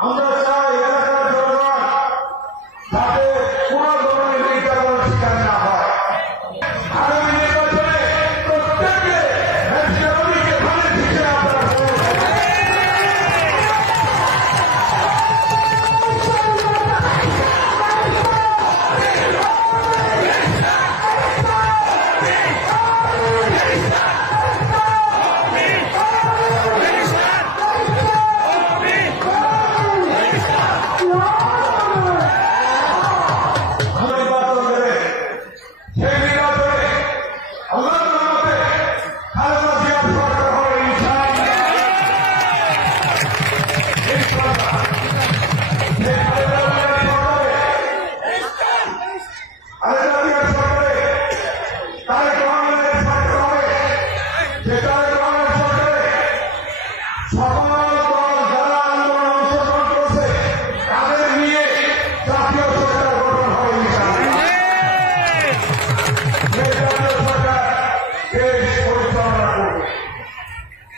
আমরা চাই Amen.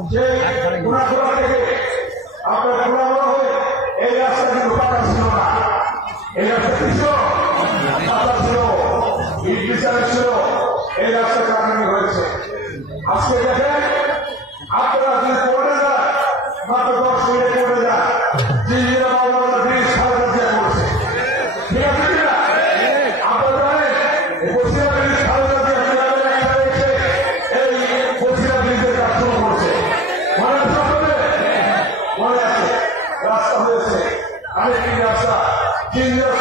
এই রাস্তা কিন্তু পাকা ছিল না এই রাস্তা ছিল ছিল ইংলিশারে ছিল এই রাস্তা কারণে হয়েছে আজকে দেখেন আপনারা যদি Hallelujah, sir. Jesus